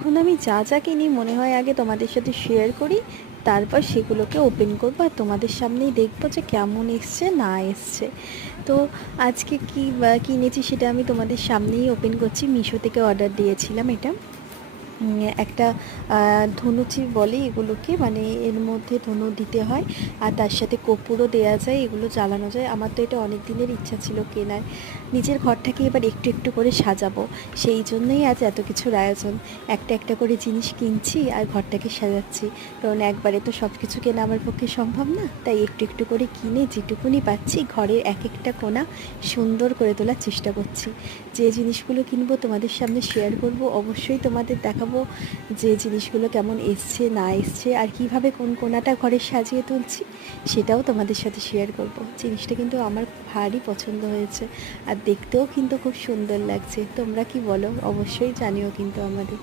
এখন আমি যা যা কিনি মনে হয় আগে তোমাদের সাথে শেয়ার করি, তারপর সেগুলোকে ওপেন করবো আর তোমাদের সামনেই দেখবো যে কেমন এসছে না এসছে। তো আজকে কি কিনেছি সেটা আমি তোমাদের সামনেই ওপেন করছি। মিশো থেকে অর্ডার দিয়েছিলাম এটা। একটা ধনুচি বলে এগুলোকে, মানে এর মধ্যে ধনু দিতে হয় আর তার সাথে কর্পূরও দেওয়া যায়, এগুলো জ্বালানো যায়। আমার তো এটা অনেক দিনের ইচ্ছা ছিল কেনার। নিজের ঘরটাকে এবার একটু একটু করে সাজাবো, সেই জন্যই আজ এত কিছুর আয়োজন। একটা একটা করে জিনিস কিনছি আর ঘরটাকে সাজাচ্ছি, কারণ একবারে তো সব কিছু কেনা আমার পক্ষে সম্ভব না। তাই একটু একটু করে কিনে যেটুকুনি পাচ্ছি ঘরের এক একটা কোণা সুন্দর করে তোলার চেষ্টা করছি। যে জিনিসগুলো কিনবো তোমাদের সামনে শেয়ার করব, অবশ্যই তোমাদের দেখাবো যে জিনিসগুলো কেমন এসছে না এসছে আর কিভাবে কোন কোণাটা ঘরে সাজিয়ে তুলছি, সেটাও তোমাদের সাথে শেয়ার করব। জিনিসটা কিন্তু আমার ভারী পছন্দ হয়েছে আর দেখতেও কিন্তু খুব সুন্দর লাগছে। তোমরা কি বলো? অবশ্যই জানিও কিন্তু আমাদের।